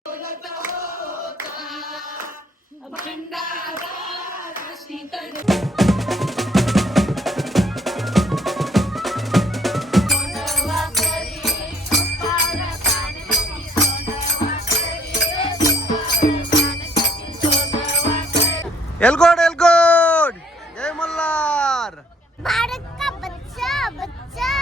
एलगोड एलगोड जय मल्हार भारत का बच्चा बच्चा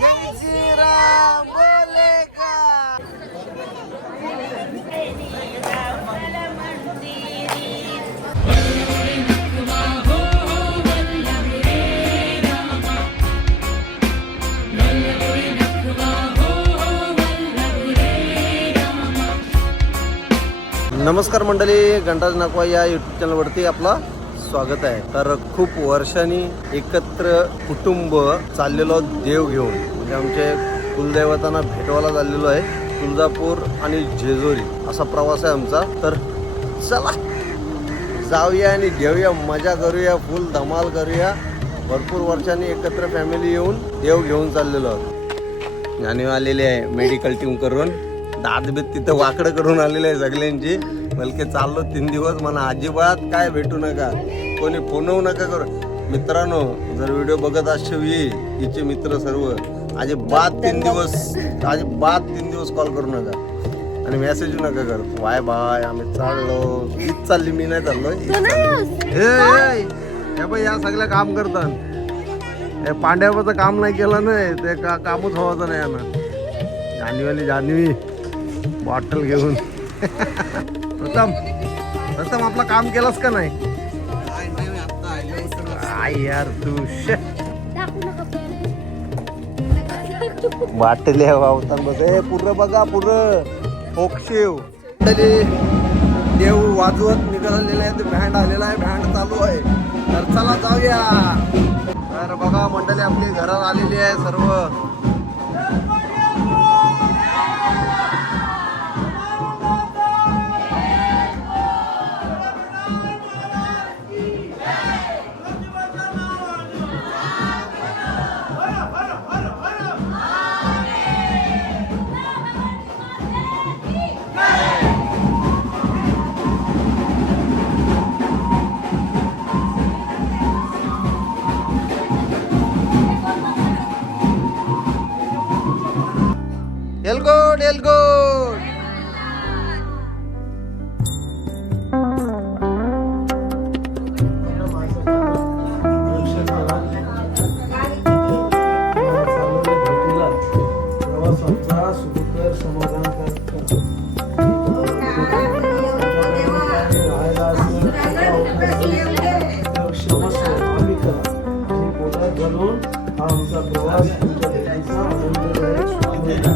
जय श्री राम बोलेगा। नमस्कार मंडळी, घंटाज नाकवा या यूट्यूब चॅनलवरती आपला स्वागत आहे. तर खूप वर्षांनी एकत्र कुटुंब चाललेलो देव घेऊन, म्हणजे आमचे कुलदैवतांना भेटवायला चाललेलो आहे. तुळजापूर आणि जेजुरी असा प्रवास आहे आमचा. तर चला जाऊया आणि घेऊया, मजा करूया, फुल धमाल करूया. भरपूर वर्षांनी एकत्र फॅमिली येऊन देव घेऊन चाललेलो आहोत. जाणीव आलेली आहे मेडिकल टीम करून, दात बीत तिथं वाकडं करून आलेले आहे सगळ्यांची. बलके चाललो 3 दिवस, मला अजिबात काय भेटू नका, कोणी फोनवू नका करू. मित्रांनो, जर व्हिडिओ बघत असशील हिचे मित्र सर्व, अजिबात 3 दिवस कॉल करू नका आणि मेसेज नका कर. बाय बाय, आम्ही चाललो. हीच चालली, मी नाही चाललोय. हे बाई या सगळं काम करतात. हे पांड्याचं काम नाही केलं नाही ते कामच व्हायचं नाही यानं. जान्हवी बॉटल घेऊन प्रथम आपलं काम केलंस का नाही? आई यार तू बाटल्या वावतान बस. पुरं बघा, पुरं फोकशिव देव वाजवत निघालेले आहे. बँड आलेला आहे, बँड चालू आहे. तर चला जाऊया. तर बघा मंडळी, आपली घरात आलेली आहे सर्व. एलगोड एलगोड आमचा प्रवास तुमच्या भेटीचा आनंददायक सुखी झाला.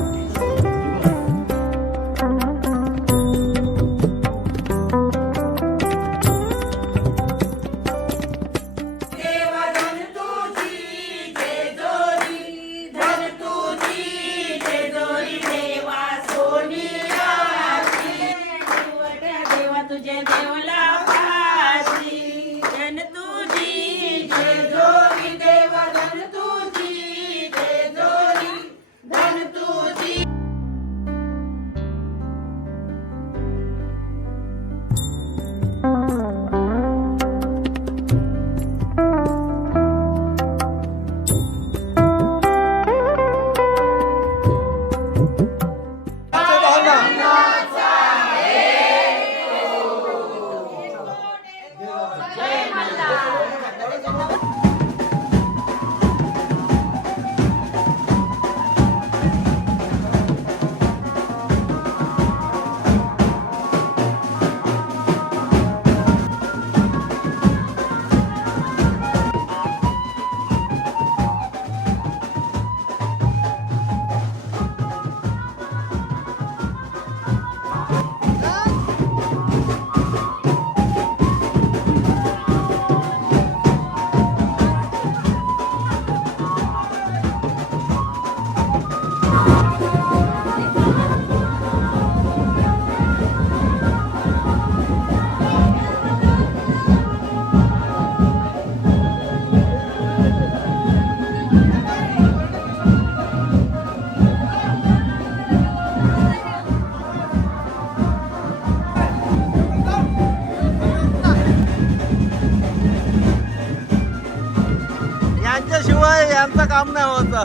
शिवाय यांचं काम नाही होतं.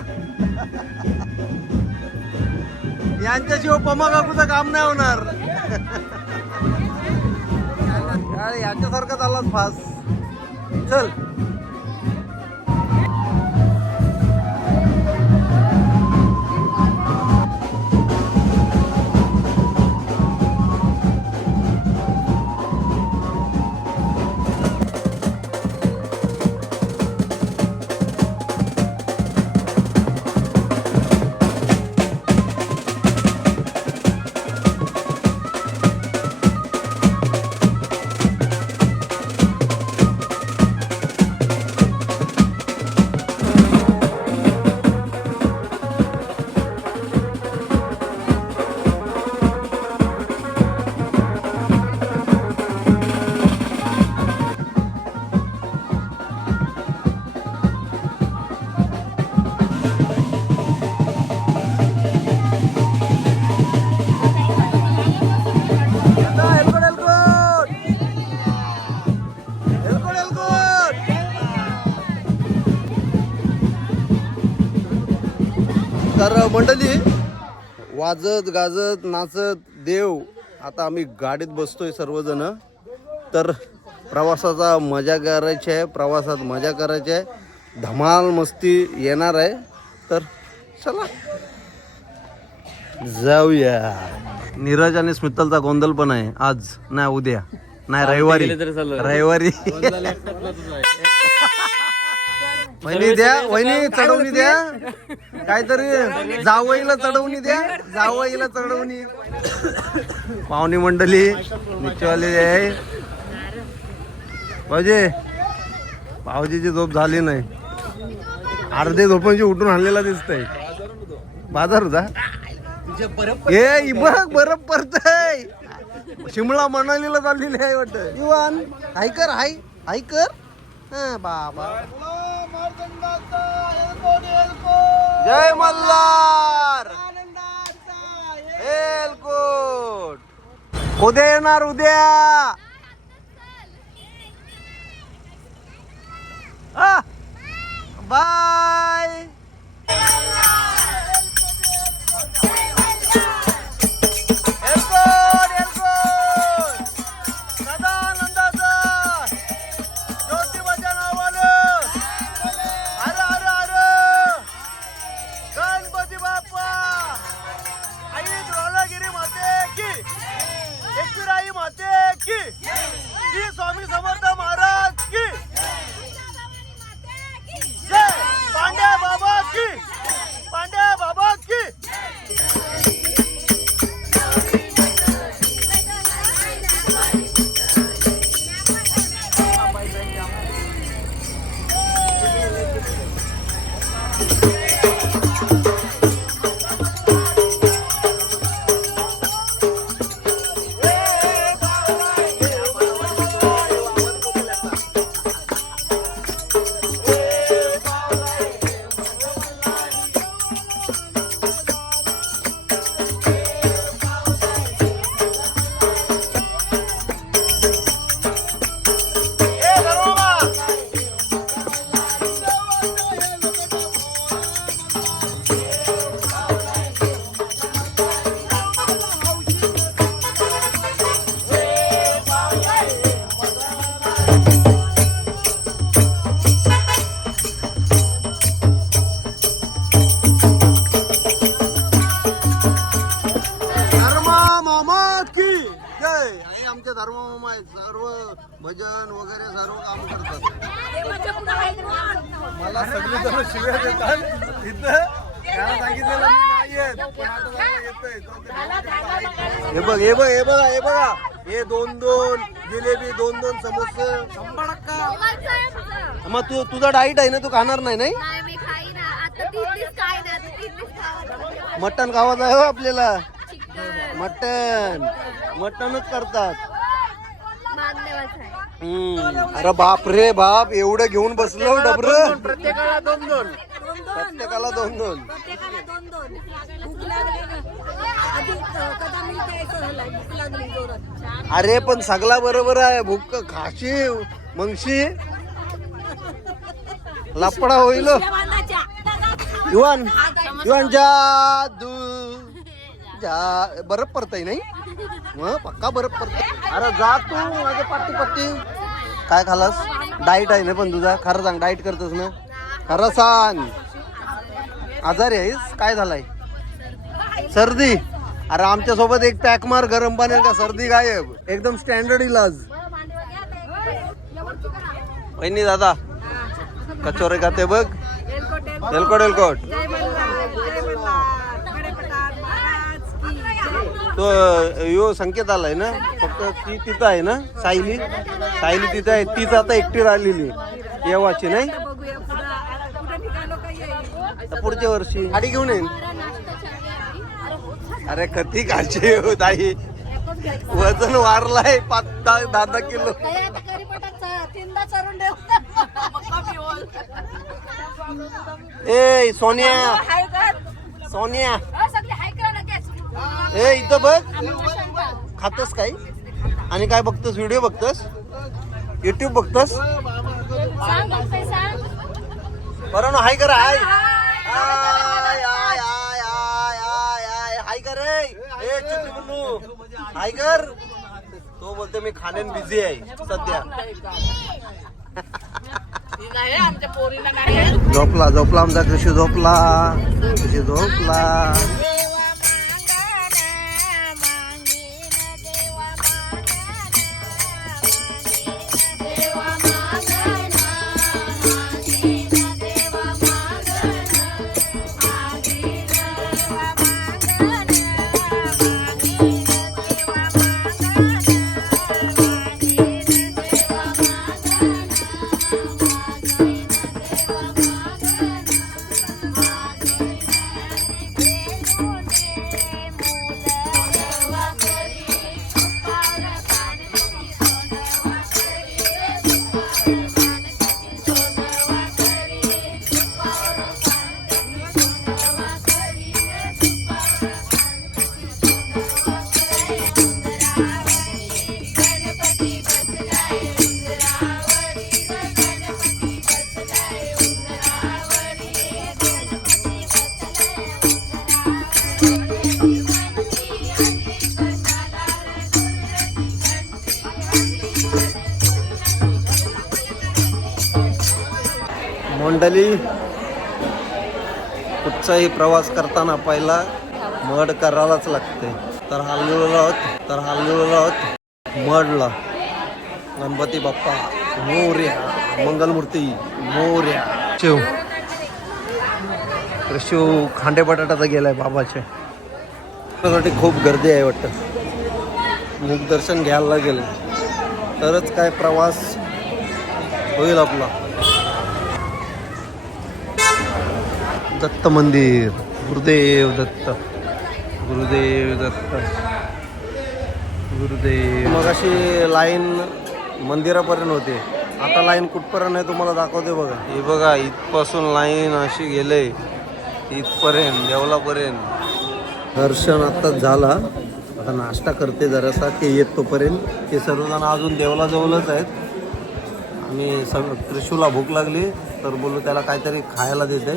यांच्याशिवाय पमा काकूचं काम नाही होणार. याच्यासारखं चाललाच फास्ट. चल तर मंडळी, वाजत गाजत नाचत देव आता आम्ही गाडीत बसतोय सर्वजण. तर प्रवासाचा मजा करायची आहे, प्रवासात मजा करायची आहे, धमाल मस्ती येणार आहे. तर चला जाऊया. नीरज आणि स्मितलचा गोंधळ पण आहे आज, नाही उद्या, नाही रविवारी. रविवारी वहिनी द्या, वहिनी चढवणी द्या, काहीतरी जावईला चढवणी द्या, जावईला चढवणी. पाहुणी मंडळी निचवाली आहे. भाऊजी, भाऊजीची झोप झाली नाही, अर्धे झोपांची उठून आणलेला दिसतंय. बाजार होता हे बघ, बरफ पडतय. शिमला मनालीला चाललेली आहे वाटत. युवान हाय कर, हाय हाय कर. हा बाबा, जय मल्हार. एलकोट उद्या येणार, उद्या. बाय. स्वामी समर्थ महाराज की जय. पांड्या बाबा की, पांड्या बाबा की. आमचे धर्ममामा आहेत, सर्व भजन वगैरे सर्व काम करतात. मला सगळे जण शिव्या देतात इथं. त्याला सांगितलेलं मी नाही येत, पण आता जरा येतोय. हे बघ, हे बघ, हे बघा, हे बघा, हे 2-2 जिलेबी, 2-2 समोसे. मग तुझा डाईट आहे ना, तू खाणार नाही? नाही मटण खावायचं आहे हो आपल्याला. मटणच करतात. अरे बाप रे बाप, एवढं घेऊन बसलो डबर. प्रत्येकाला 2-2, प्रत्येकाला 2-2. अरे पण सगळा बरोबर आहे. भूक खाशी मगशी लपडा होईल. युवान युवान जादू जा बरफ पडतय नाही मग पक्का बरफ पडतय. अरे जा तू माझे पट्टी पट्टी. काय खालास? डाईट आहे ना पण तुझा खरं सांग, डाईट करतोस ना खरं सांग. आजारी आहेस? काय झालाय? सर्दी? अरे आमच्या सोबत एक पॅक मार गरम पाण्यात का सर्दी गायब. एकदम स्टँडर्ड इलाज. वहिनी दादा कचोरे खाते बघ. एलकोट एलकोट. तो यो संकेत आलाय ना फक्त. ती तिथं आहे ना सायली. सायली तिथं आहे. तीच आता एकटी राहिलेली येवाची नाही. पुढच्या वर्षी गाडी घेऊन येईन. अरे कधी काळजी हो ताई. वजन वारलाय 5-10 किलो. ए सोनिया सोनिया ए इथं बघ. खातस काय आणि काय बघतोस? व्हिडिओ बघतोस? युट्यूब बघतोस? बरं ना हाय कर. हाय हाय हाय हाय हाय हाय हाय कर. ए चुकी म्हणू हाय कर. तो बोलतो मी खाण्यान बिझी आहे सध्या. झोपला झोपला आमचा कृषी झोपला. कृषी झोपला. मंडळी कुठचाही प्रवास करताना पहिला मड करायलाच लागते. तर हल्लेलो आहोत मडला. गणपती बाप्पा मोर्या. मंगलमूर्ती मोर्या. शिव शिव खांडे बटाटाचा गेलाय बाबाचे. त्यासाठी खूप गर्दी आहे वाटतं. मुखदर्शन घ्यायला लागेल तरच काय प्रवास होईल आपला. दत्त मंदिर. गुरुदेव दत्त. गुरुदेव दत्त. गुरुदेव. मग अशी लाईन मंदिरापर्यंत होते. आता लाईन कुठपर्यंत आहे तुम्हाला दाखवते बघा. हे बघा इथपासून लाईन अशी गेले इथपर्यंत देवलापर्यंत. दर्शन आत्ताच झाला. आता नाश्ता करते जरासा की येत तोपर्यंत. ते सर्वजण अजून देवलाजवळच आहेत. आणि त्रिशूला भूक लागली तर बोलू त्याला काहीतरी खायला देते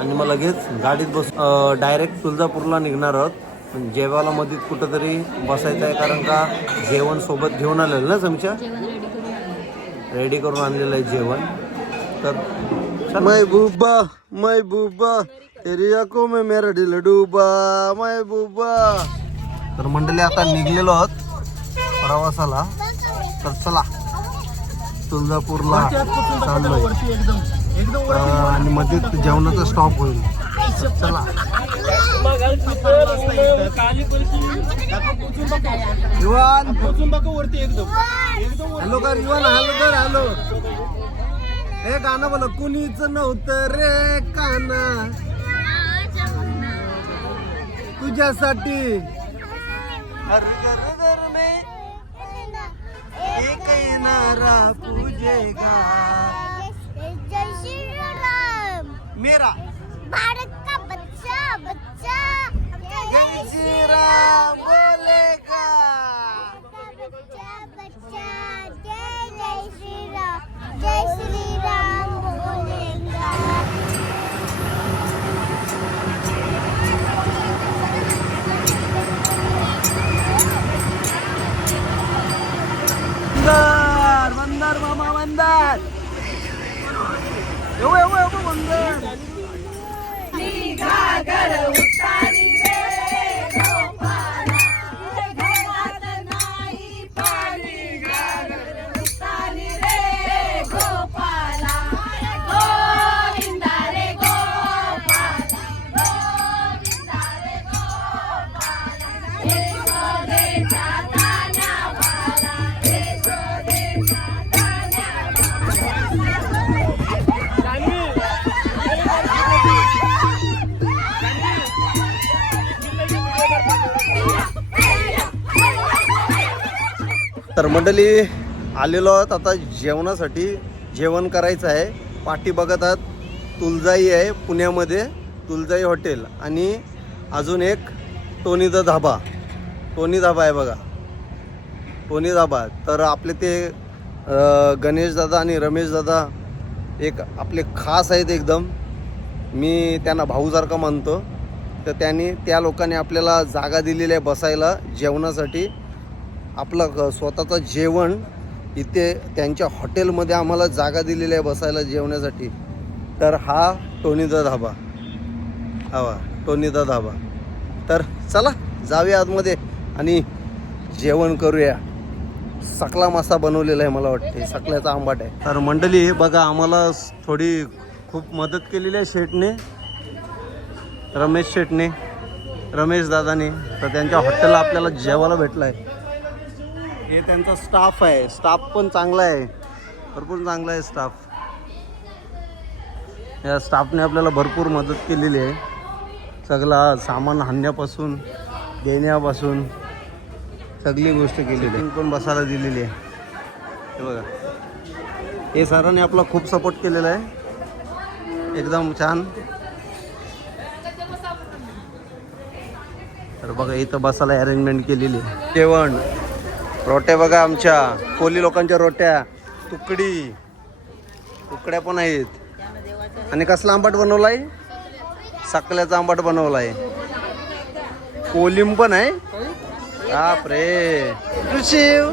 आणि मग लगेच गाडीत बस डायरेक्ट तुळजापूरला निघणार आहोत. जेवायला मध्ये कुठंतरी बसायचं आहे कारण का जेवण सोबत घेऊन आलेलं ना. चमचा रेडी करून आणलेलं आहे जेवण. तर महबूबा महबूबा तेरी आंखों में मेरा दिल डूबा महबूबा. तर मंडळी आता निघलेलो आहोत प्रवासाला. तर चला तुळजापूरला चाललोय. आणि मध्ये जेवणाचा स्टॉप होईल. चला युवान हॅलो कर. युवान हॅलो कर. हॅलो हे गाणं बोला. कुणीच नव्हतं रे काना तुझ्यासाठी. हर घर घर में एक नारा पूजेगा मेरा भारत का बच्चा बच्चा जय श्री राम बोलेगा. बच्चा बच्चा जय जय श्री राम बोलेगा. सुंदर एवढं एवढं एवढं सुंदर तर मंडळी आलेलो आहोत आता जेवणासाठी. जेवण करायचं आहे. पाठी बघत आहात तुळजाई आहे पुण्यामध्ये, तुळजाई हॉटेल, आणि अजून एक टोनी द धाबा. टोनी धाबा आहे बघा, टोनी धाबा. तर आपले ते गणेश दादा आणि रमेश दादा एक आपले खास आहेत एकदम. मी त्यांना भाऊसारखं मानतो. तर त्या लोकांनी आपल्याला जागा दिलेली आहे बसायला जेवणासाठी. आपलं स्वतःचं जेवण इथे त्यांच्या हॉटेलमध्ये आम्हाला जागा दिलेली आहे बसायला जेवण्यासाठी. तर हा टोनी द धाबा, हवा टोनी द धाबा. तर चला जाऊया आतमध्ये आणि जेवण करूया. सकला मासा बनवलेला आहे, मला वाटते सकल्याचा आंबाट आहे. तर मंडळी बघा, आम्हाला थोडी खूप मदत केलेली आहे शेठने, रमेश शेठने, रमेश दादाने. तर त्यांच्या हॉटेलला आपल्याला जेवायला भेटलं आहे. हे त्यांचा स्टाफ आहे. स्टाफ पण चांगला आहे, भरपूर चांगला आहे स्टाफ. या स्टाफने आपल्याला भरपूर मदत केलेली आहे. सगळा सामान आणण्यापासून देण्यापासून सगळी गोष्ट केलेली आहे. पण बसायला दिलेली आहे. हे बघा, हे सरांनी आपला खूप सपोर्ट केलेला आहे, एकदम छान. तर बघा इथं बसायला अरेंजमेंट केलेली आहे. जेवण, रोट्या बघा आमच्या कोली लोकांच्या रोट्या, तुकड्या पण आहेत. आणि कसला आंबाट बनवला आहे? सकल्याचा आंबाट बनवला आहे. कोलिम पण आहे. बापरे. शिव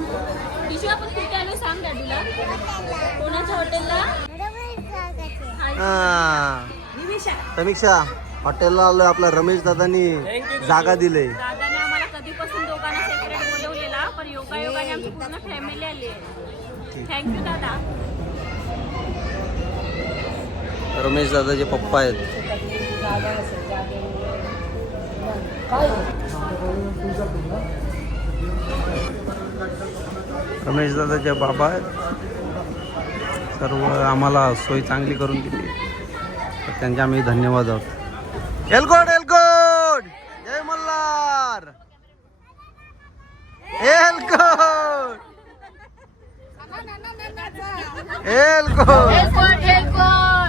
हा, समीक्षा हॉटेलला आलोय. आपल्या रमेश दादानी जागा दिले. कधीपासून दोघांना सेपरेट बोलवलेला, पण योगायोगाने आमची पूर्ण फॅमिली आली आहे. थँक्यू दादा. रमेश दादाचे पप्पा आहेत. रमेश दादाचे बाबा आहेत. सर्व आम्हाला सोय चांगली करून दिली, तर त्यांचे आम्ही धन्यवाद आहोत. एलकोट एलकोट, जय मल्हार. एलकोट एलकोट,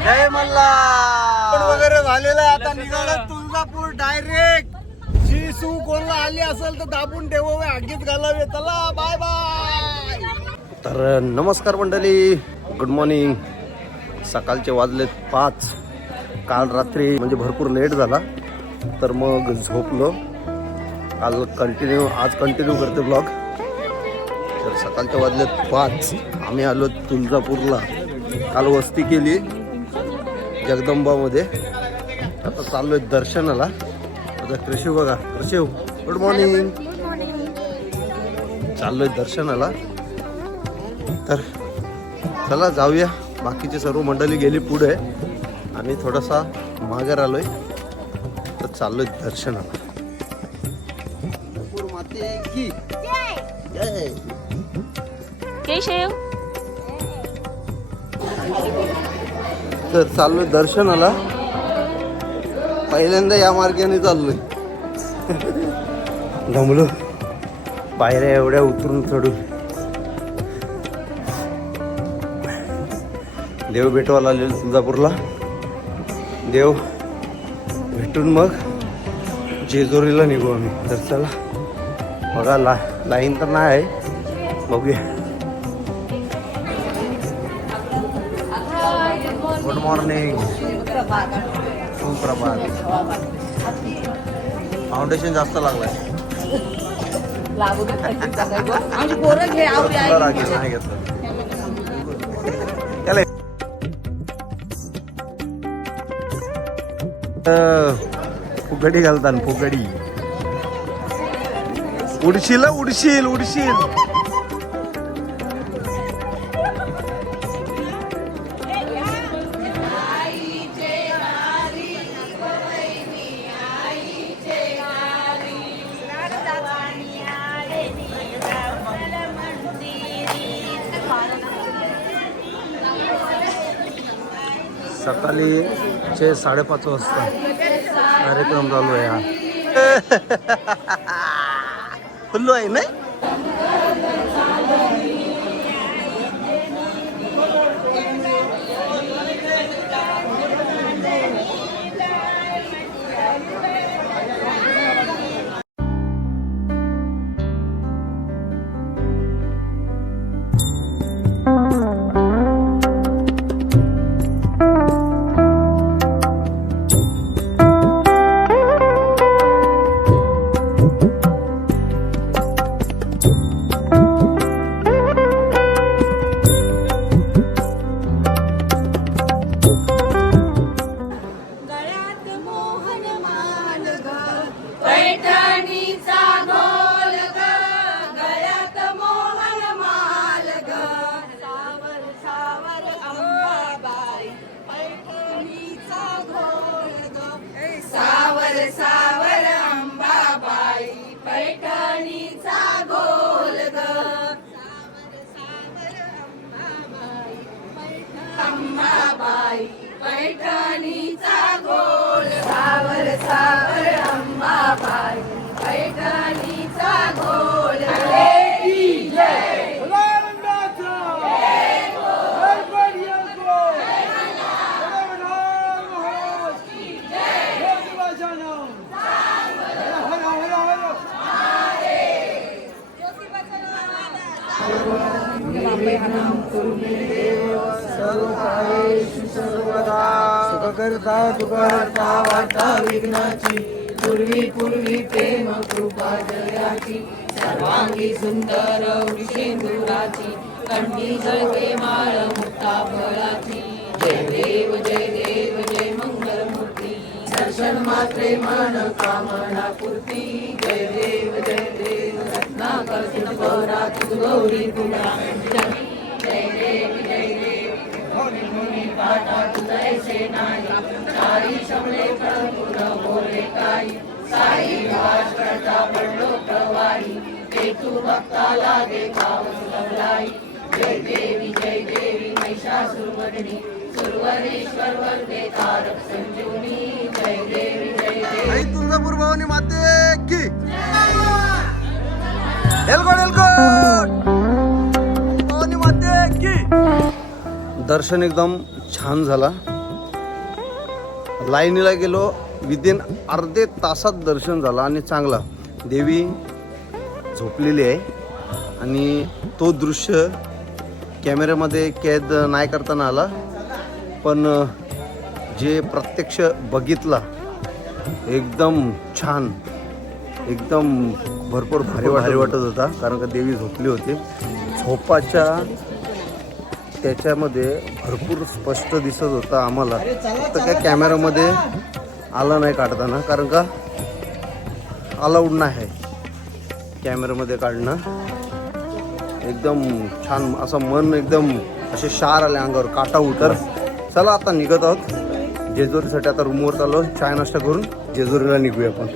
जय मल्हार. वगैरे झालेलं आहे. आता निघालं तुळजापूर डायरेक्ट. शिसू कोणला आली असेल तर दाबून ठेवावे, आगीत घालावे. चला बाय बाय. तर नमस्कार मंडळी, गुड मॉर्निंग. सकाळचे वाजलेत 5. काल रात्री म्हणजे भरपूर लेट झाला, तर मग झोपलो. आज कंटिन्यू करते ब्लॉग. तर सकाळच्या वाजलेत 5. आम्ही आलो तुळजापूरला. काल वस्ती केली जगदंबामध्ये. आता चाललोय दर्शनाला. आता कृषी बघा, कृषी गुड मॉर्निंग. चाललोय दर्शनाला. तर चला जाऊया. बाकीची सर्व मंडळी गेली पुढे, आम्ही थोडासा मागे आलोय. तर चाललोय दर्शनाला. माते की जय. केशव. तर चाललोय दर्शनाला. पहिल्यांदा या मार्गाने चाललोय. दमलो, पायऱ्या एवढ्या उतरून चढून. देव भेटवायला आलेलो तुळजापूरला. देव भेटून मग जेजुरीला निघू आम्ही. तर चला बघा, लाईन तर नाही आहे, बघूया. गुड मॉर्निंग, सुप्रभात. फाउंडेशन जास्त लागलाय. नाही घेतलं. त्याला फुगडी घालतात फुगडी. उडशील उडशील उडशील. सकाळी 5:30 वाजता कार्यक्रम चालू आहे हा. फुल्लू आहे नाही. सुखकर्ता दुःखहर्ता वार्ता विघ्नाची पूर्वी पूर्वी प्रेम कृपा जयाची सर्वांगी सुंदर वृषेंदुराची कंठी जळके माळ मुक्ता फळाची जय देव जय मंगलमूर्ती दर्शन मात्रे मन कामना पूर्ती जय देव रत्नाकर तुझगौरा तुझगौरी तुला जय देव होनी होनी पाटा तुझे से नाही सारी शमले प्रभुर बोले काही सारी वास करता पडलो प्रवाही ते तू भक्ताला देखाव सुलभलाई जय देवी महिषासुरमर्दिनी सुरवरेश्वर वरदे तारक संजीवनी जय देवी आई तुळजापूर भवानी माते की एलगोड एलगोड भवानी माते की. दर्शन एकदम छान झाला. लाईनीला गेलो, विदिन अर्धे तासात दर्शन झालं आणि चांगला. देवी झोपलेली आहे आणि तो दृश्य कॅमेऱ्यामध्ये कैद नाही करताना आला, पण जे प्रत्यक्ष बघितला एकदम छान, एकदम भरपूर भारी वाटत होता. कारण का देवी झोपली होती. झोपाच्या त्याच्यामध्ये भरपूर स्पष्ट दिसत होता आम्हाला. फक्त काय कॅमेरामध्ये आला नाही काढताना, कारण का अलाउड नाही आहे कॅमेरामध्ये काढणं. एकदम छान असं मन एकदम असे शार आले अंगावर, काटा उतर. चला आता निघत आहोत जेजुरीसाठी. आता रूमवर चाललो, चाय नाश्ता करून जेजुरीला निघूया आपण.